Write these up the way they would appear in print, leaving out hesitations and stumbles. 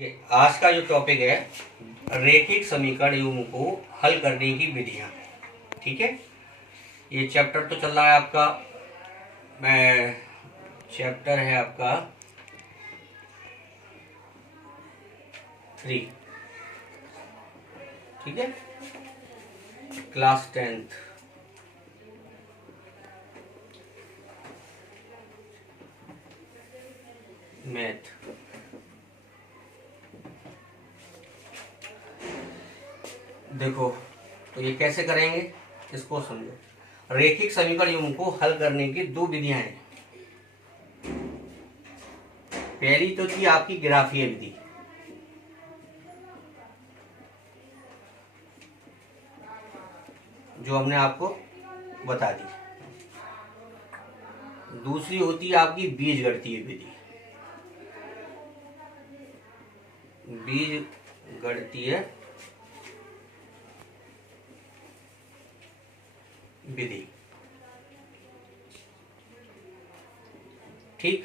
ये आज का जो टॉपिक है रैखिक समीकरण युग्म को हल करने की विधियां। ठीक है, ये चैप्टर तो चल रहा है आपका, चैप्टर है आपका 3। ठीक है, क्लास 10th। मैथ। देखो तो ये कैसे करेंगे इसको समझो। रैखिक समीकरण युग्म को हल करने की दो विधियां हैं। पहली तो थी आपकी ग्राफीय विधि, जो हमने आपको बता दी। दूसरी होती है आपकी बीजगणितीय विधि। बीजगणितीय विधि। ठीक,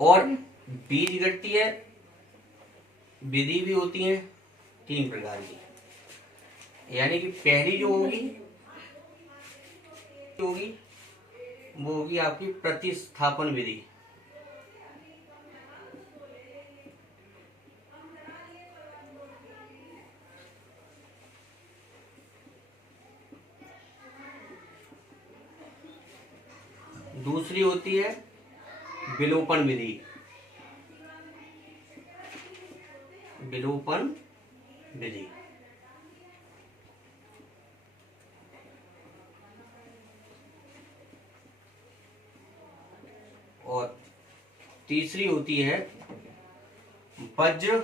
और बीजगणितीय विधि भी होती है 3 प्रकार की। यानी कि पहली जो होगी वो होगी आपकी प्रतिस्थापन विधि। दूसरी होती है विलोपन विधि। विलोपन विधि। और तीसरी होती है वज्र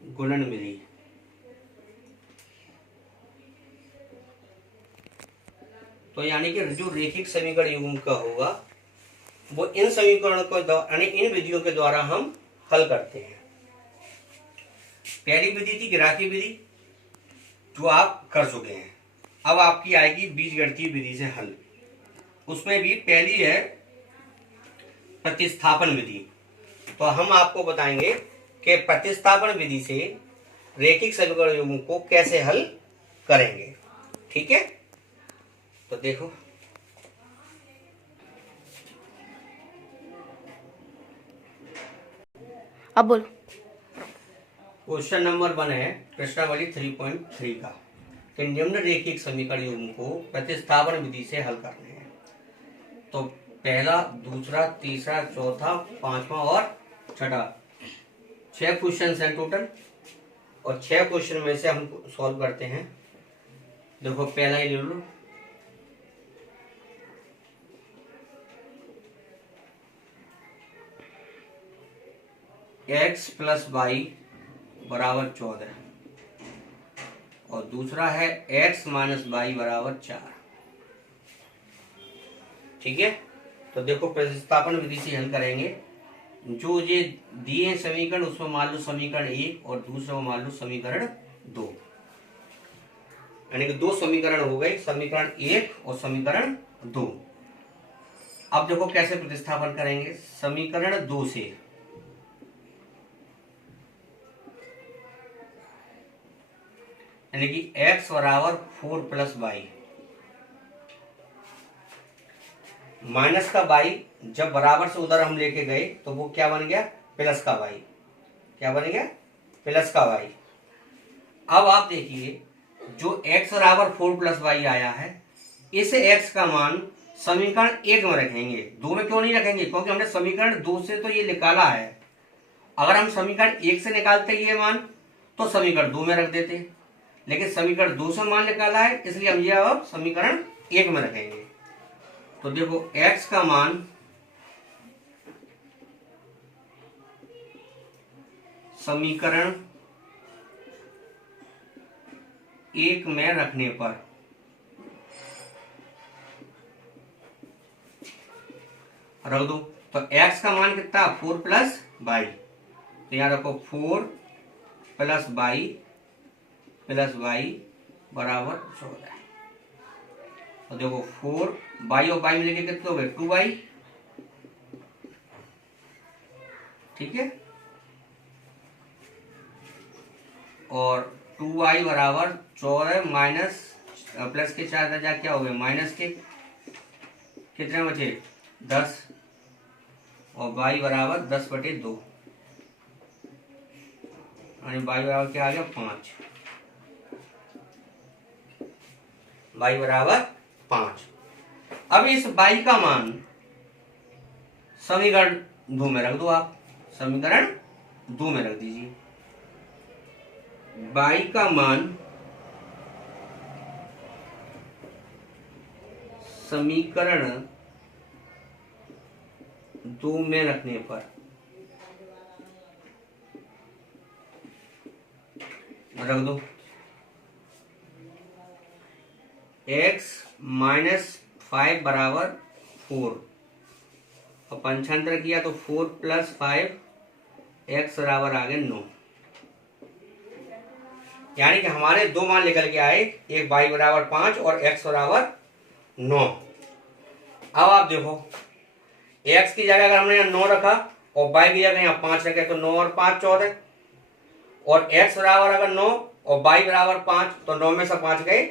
गुणन विधि। तो यानी कि जो रैखिक समीकरण युग्म का होगा वो इन समीकरणों को यानी इन विधियों के द्वारा हम हल करते हैं। पहली विधि थी ग्राफीय विधि, जो आप कर चुके हैं। अब आपकी आएगी बीजगणितीय विधि से हल। उसमें भी पहली है प्रतिस्थापन विधि। तो हम आपको बताएंगे कि प्रतिस्थापन विधि से रैखिक समीकरण युग्म को कैसे हल करेंगे। ठीक है, तो देखो अब बोलो। क्वेश्चन नंबर 1 है प्रश्नावली 3.3 का कि निम्न रैखिक समीकरण युग्म को प्रतिस्थापन विधि से हल करने हैं। तो पहला, दूसरा, तीसरा, चौथा, पांचवा और छठा 6 क्वेश्चन हैं टोटल, और 6 क्वेश्चन में से हम सॉल्व करते हैं। देखो पहला ही ले लो। x प्लस वाई बराबर 14, और दूसरा है x माइनस वाई बराबर 4। ठीक है, तो देखो प्रतिस्थापन विधि से हल करेंगे। जो ये दिए हैं समीकरण, उसमें मान लो समीकरण 1 और दूसरे में मान लो समीकरण 2, यानी कि 2 समीकरण हो गए, समीकरण 1 और समीकरण 2। अब देखो कैसे प्रतिस्थापन करेंगे। समीकरण 2 से यानी कि x बराबर 4 प्लस वाई, माइनस का y जब बराबर से उधर हम लेके गए तो वो क्या बन गया, प्लस का y। क्या बन गया, प्लस का y। अब आप देखिए जो x बराबर 4 प्लस वाई आया है, इस x का मान समीकरण 1 में रखेंगे। 2 में क्यों नहीं रखेंगे, क्योंकि हमने समीकरण 2 से तो ये निकाला है। अगर हम समीकरण 1 से निकालते ये मान तो समीकरण 2 में रख देते, लेकिन समीकरण 2 से मान निकाला है, इसलिए हम ये अब समीकरण 1 में रखेंगे। तो देखो x का मान समीकरण 1 में रखने पर रख दो। तो x का मान कितना, 4 प्लस वाई। तो यहां रखो 4 प्लस वाई बराबर 14। तो देखो 4 वाई और वाई मिलेंगे कितने हो गए, 2 वाई, ठीक है, और 2y बराबर 14 माइनस प्लस के 4 क्या हो गए माइनस के कितने बचे 10, और y बराबर 10/2 यानी y बराबर क्या आ गया 5, y बराबर 5। अब इस y का मान समीकरण 2 में रख दो, आप समीकरण 2 में रख दीजिए। y का मान समीकरण 2 में रखने पर रख दो x -5 बराबर 4, और पंचांतर किया तो 4 + 5 x बराबर आ गए 9। यानी कि हमारे दो मान निकल के आए, एक y बराबर 5 और x बराबर 9। अब आप देखो x की जगह अगर हमने यहाँ 9 रखा और y की जगह यहाँ 5 रखे तो 9 और 5 14, और x बराबर अगर 9 और y बराबर 5 तो 9 में से 5 गए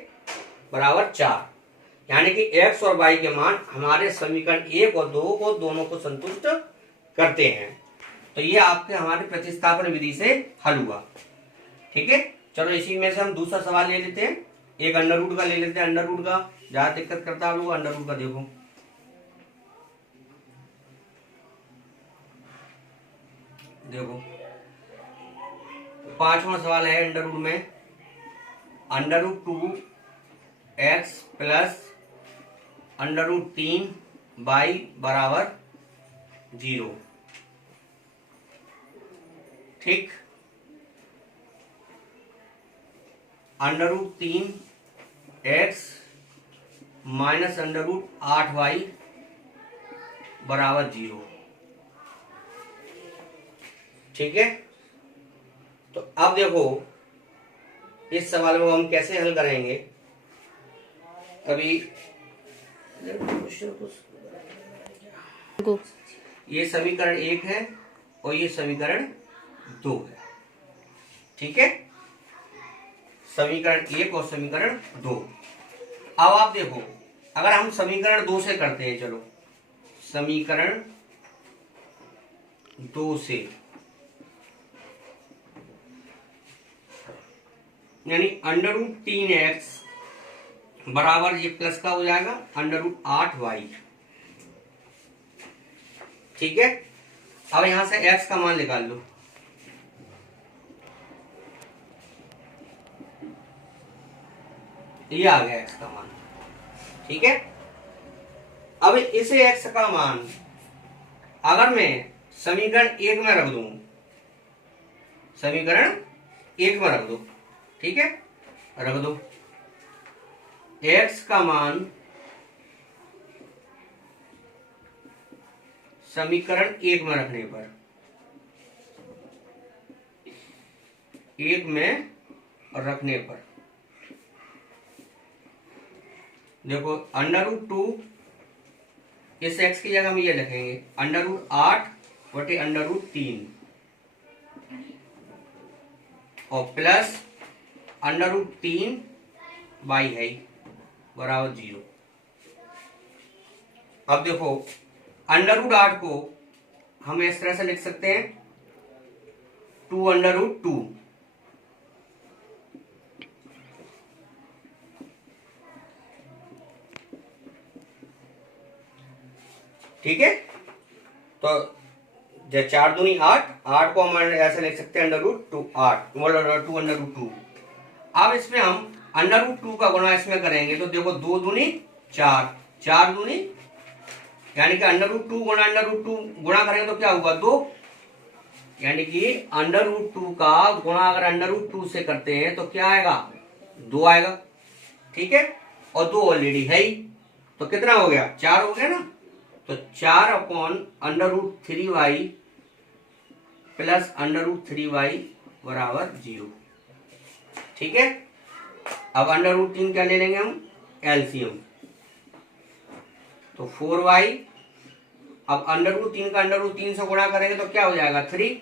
बराबर 4। यानी कि x और y के मान हमारे समीकरण 1 और 2 को दोनों को संतुष्ट करते हैं। तो ये आपके हमारे प्रतिस्थापन विधि से हल हुआ। ठीक है, चलो इसी में से हम दूसरा सवाल ले लेते हैं, एक अंडर रूट का ले लेते हैं। अंडर रूट का ज्यादा दिक्कत करता है आप लोग, अंडर रूट का देखो देखो 5वां सवाल है अंडर रूट में, under root 2x plus under root 3y बराबर 0। ठीक, under root 3x minus under root 8y बराबर 0। ठीक है, तो अब देखो इस सवाल को हम कैसे हल करेंगे। अभी ये समीकरण 1 है और ये समीकरण 2 है। ठीक है, समीकरण 1 और समीकरण 2। अब आप देखो अगर हम समीकरण 2 से करते हैं, चलो समीकरण 2 से, यानी अंडर रूट 3x बराबर ये प्लस का हो जाएगा अंडर रूट 8y। ठीक है, अब यहां से x का मान निकाल लो। ये आ गया x का मान। ठीक है, अब इसे x का मान अगर मैं समीकरण 1 में रख दूं, समीकरण 1 में रख दो, ठीक है, रख दो x का मान समीकरण 1 में रखने पर, 1 में रखने पर देखो अंडर रूट 2, इस x की जगह हम ये लिखेंगे अंडर रूट 8 बटे अंडर रूट 3 और प्लस अंडर रूट 3 y है बराबर 0। अब देखो अंडर रूट 8 को हम इस तरह से लिख सकते हैं 2 अंडर रूट 2, ठीक है, तो 4 दूनी 8, 8 को हम ऐसे लिख सकते हैं अंडर रूट 2 8 2 अंडर रूट 2। अब इसमें हम अंडर रूट 2 का गुणा इसमें करेंगे तो देखो 2 दूनी 4, 4 दूनी यानी कि अंडर रूट 2 गुणा अंडर रूट 2 गुणा करेंगे तो क्या होगा 2, यानी कि अंडर रूट 2 का गुणा अगर अंडर रूट 2 से करते हैं तो क्या आएगा 2 आएगा। ठीक है, और 2 ऑलरेडी है ही, तो कितना हो गया 4 हो गया ना, तो 4 upon under root 3y plus under root 3y बराबर 0। ठीक है, अब अंडर रूट 3 क्या ले लेंगे हम एलसीएम, तो 4y अब √3 का √3 से गुणा करेंगे तो क्या हो जाएगा 3।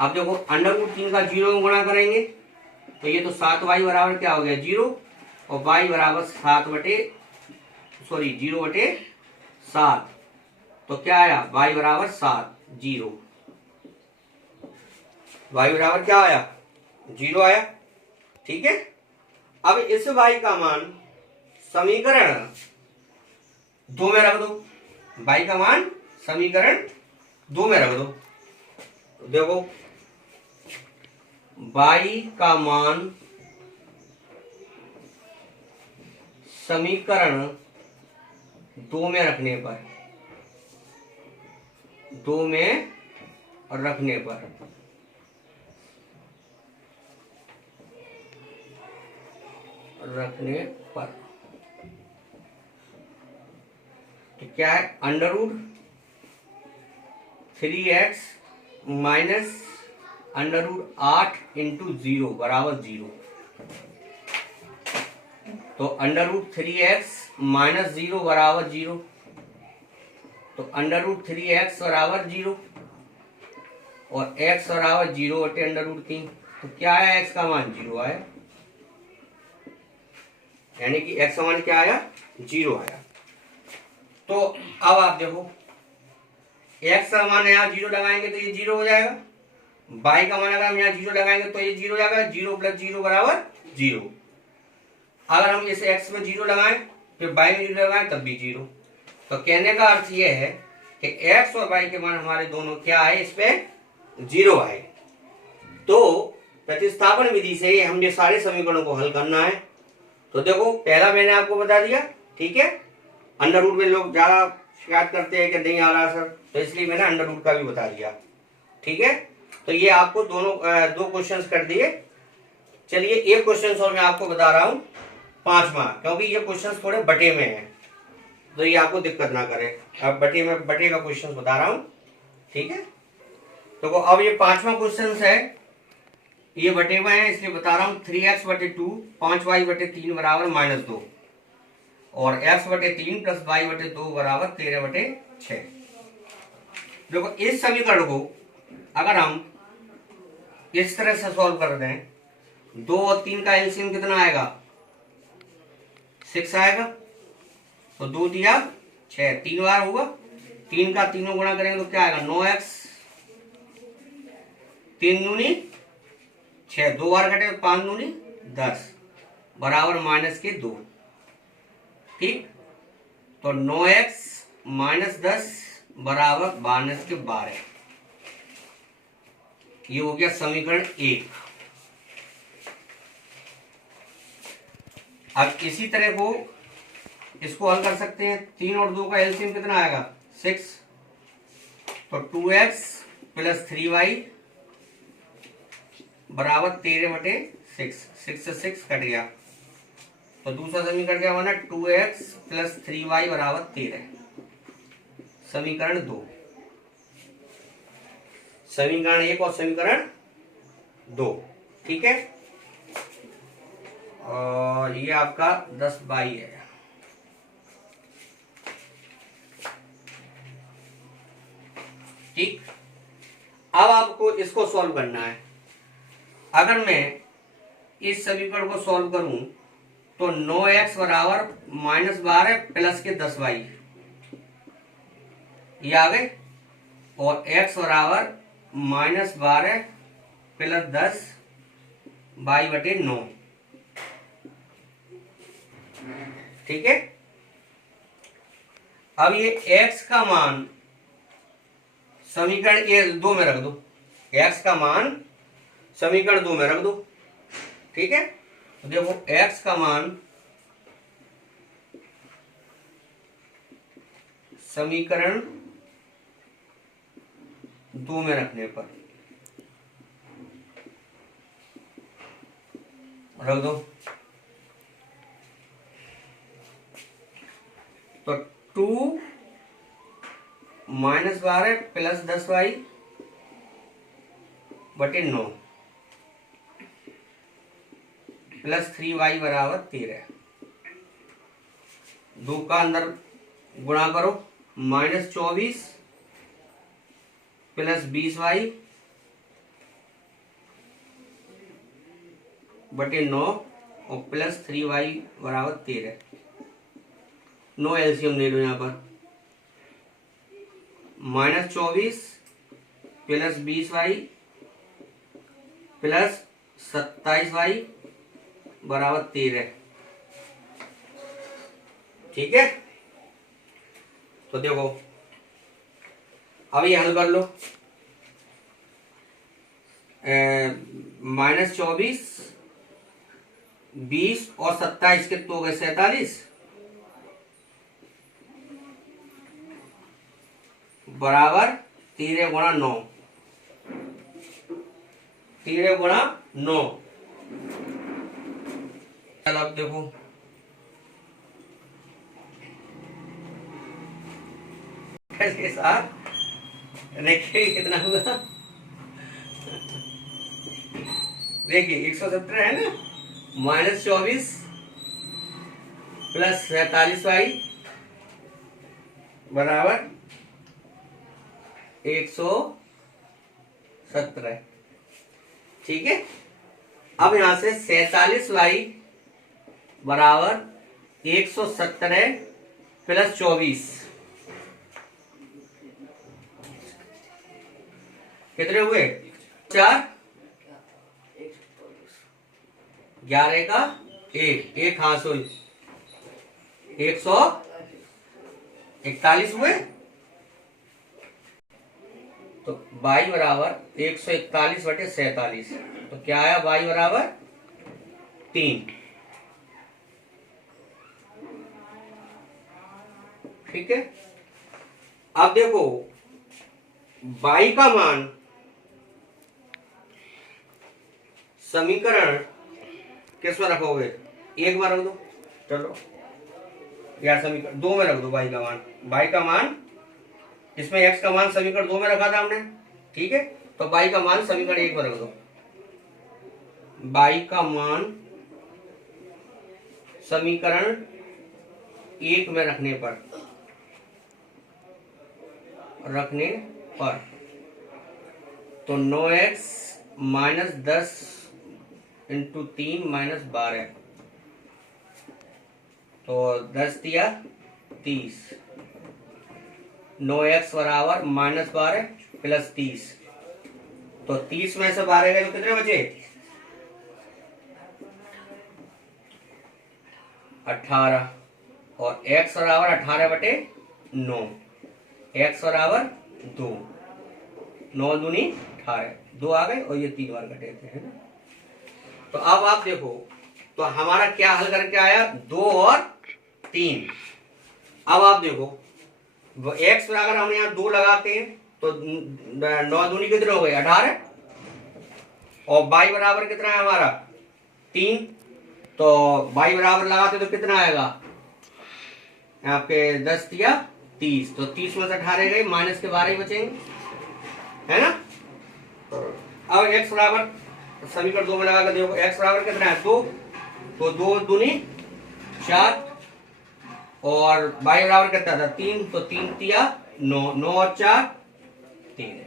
अब देखो √3 का 0 में गुणा करेंगे तो ये तो 7y बराबर क्या हो गया 0, और y बराबर 0/7, तो क्या आया y बराबर 7, 0। y बराबर क्या आया 0 आया। ठीक है, अब इस y का मान समीकरण 2 में रख दो, y का मान समीकरण 2 में रख दो। तो देखो y का मान समीकरण 2 में रखने पर, 2 में रखने पर तो क्या है √3x माइनस √8 इंटू 0 बराबर 0। तो √3x माइनस 0 बराबर 0, तो √3x बराबर 0 और x बराबर 0/√3। तो क्या आया x का मान 0 आया, यानी कि x का मान क्या आया 0 आया। तो अब आप देखो x का मान यहाँ 0 लगाएंगे तो ये 0 हो जाएगा, y का मान अगर हम यहाँ 0 लगाएंगे तो ये 0 हो जाएगा, 0 + 0 बराबर 0। अगर हम इसे x में 0 लगाएं फिर y में 0 लगाएं तब भी 0। तो कहने का अर्थ ये है कि x और y के मान हमारे दोनों क्या है, इस पे 0 आए। तो प्रतिस्थापन विधि से हम ये सारे समीकरणों को हल करना है। तो देखो पहला मैंने आपको बता दिया, ठीक है, √, में लोग ज्यादा शिकायत करते हैं कि नहीं आ रहा सर, तो इसलिए मैंने √, का भी बता दिया। ठीक है, तो ये आपको दोनों 2 क्वेश्चंस कर दिए। चलिए एक क्वेश्चन और मैं आपको बता रहा हूँ 5वां, क्योंकि ये क्वेश्चंस थोड़े बटे में हैं तो ये आपको दिक्कत ना करे। अब बटे का क्वेश्चन बता रहा हूँ। ठीक है, तो अब ये 5वां क्वेश्चन है, ये बटे में है इसलिए बता रहा हूँ। 3x/2 5y/3 बराबर -2 और x/3 + y/2 बराबर 13/6। देखो इस समीकरण को अगर हम इस तरह से सॉल्व कर दें, 2 और 3 का एलसीएम कितना आएगा 6 आएगा, तो 2 दिया 6, 3 बार होगा, 3 का 3 गुणा करेंगे तो क्या आएगा 9x, 3 दूनी 6, 2 बार घटे 5 दूनी 10 बराबर -2। ठीक, तो 9x - 10 बराबर -12। ये हो गया समीकरण 1। अब इसी तरह को इसको हल कर सकते हैं। 3 और 2 का एलसीएम कितना आएगा 6, तो 2x + 3y बराबर 13/6। 6 से 6 कट गया, तो दूसरा समीकरण क्या बना 2x + 3y बराबर 13। समीकरण 2, समीकरण 1 और समीकरण 2। ठीक है, और ये आपका 10/22 है। ठीक, अब आपको इसको सॉल्व करना है। अगर मैं इस समीकरण को सॉल्व करूं तो 9x बराबर -12 प्लस के 10y ये आ गए, और x बराबर -12 प्लस 10 y/9। ठीक है, अब ये x का मान समीकरण 2 में रख दो, x का मान समीकरण 2 में रख दो। ठीक है, तो देखो x का मान समीकरण 2 में रखने पर रख दो, तो 2 -12 प्लस 10y/9 प्लस 3y बराबर 13। दो का अंदर गुणा करो, -24 प्लस 20y बटे 9 और प्लस 3y बराबर 13। 9 एलसीएम ले लो यहाँ पर, -24 प्लस 20y प्लस 27y बराबर 13। ठीक है, तो देखो अब ये हल कर लो। -24 20 और 27 कितने हो गए? 47 बराबर 13 गुणा 9, 13 गुणा 9। चलो अब देखो, के साथ देखिए कितना हुआ। देखिए 170 है ना, -24 प्लस 47y बराबर 117। ठीक है, अब यहां से 47y बराबर 117 प्लस 24 कितने हुए? 4, 11 का 1 हासिल 141 हुए। तो y बराबर 141 बटे 47, तो क्या आया? y बराबर 3। ठीक है, अब देखो y का मान समीकरण किस में रखोगे? 1 में रख दो, चलो, या समीकरण 2 में रख दो। y का मान इसमें x का मान समीकरण 2 में रखा था हमने। ठीक है, तो y का मान समीकरण 1 में रख दो। y का मान समीकरण 1 में रखने पर तो 9x - 10 × 3 - 12, तो 10 दिया 30। 9x बराबर -12 प्लस 30, तो 30 में से 12 गए तो कितने बचे? 18। और x बराबर 18 बटे 9, x बराबर 2, 9 दूनी 18, 2 आ गए और ये 3 बार कटे थे, है ना। तो अब आप देखो, तो हमारा क्या हल करके आया? 2 और 3। अब आप देखो, x पर अगर हम यहाँ 2 लगाते हैं तो 9 दूनी कितने हो गए? 18, और y बराबर कितना है हमारा? 3, तो y बराबर लगाते तो कितना आएगा आपके? 10 दिया 30, तो 30 में से 18 गए, माइनस के 12 ही बचेंगे, है ना। अब x बराबर समीकरण 2 में लगा कर देखो, x बराबर कितना है? 2, तो 2 दूनी 4, और y बराबर कितना था? 3, तो 3 तिया 9, 9 और 4 13।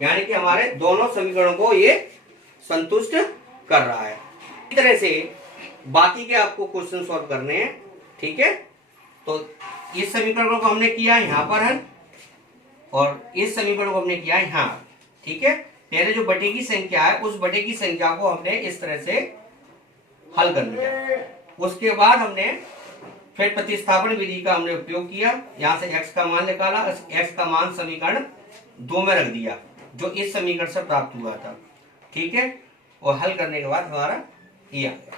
यानी कि हमारे दोनों समीकरणों को ये संतुष्ट कर रहा है। इस तरह से बाकी के आपको क्वेश्चन सॉल्व करने हैं। ठीक है, तो इस समीकरण को हमने किया यहाँ पर हल, और इस समीकरण को हमने किया यहाँ। ठीक है, पहले जो बटे की संख्या है उस बटे की संख्या को हमने इस तरह से हल कर लिया। उसके बाद हमने फिर प्रतिस्थापन विधि का हमने उपयोग किया, यहाँ से x का मान निकाला, x का मान समीकरण 2 में रख दिया जो इस समीकरण से प्राप्त हुआ था। ठीक है, और हल करने के बाद हमारा ये आ गया।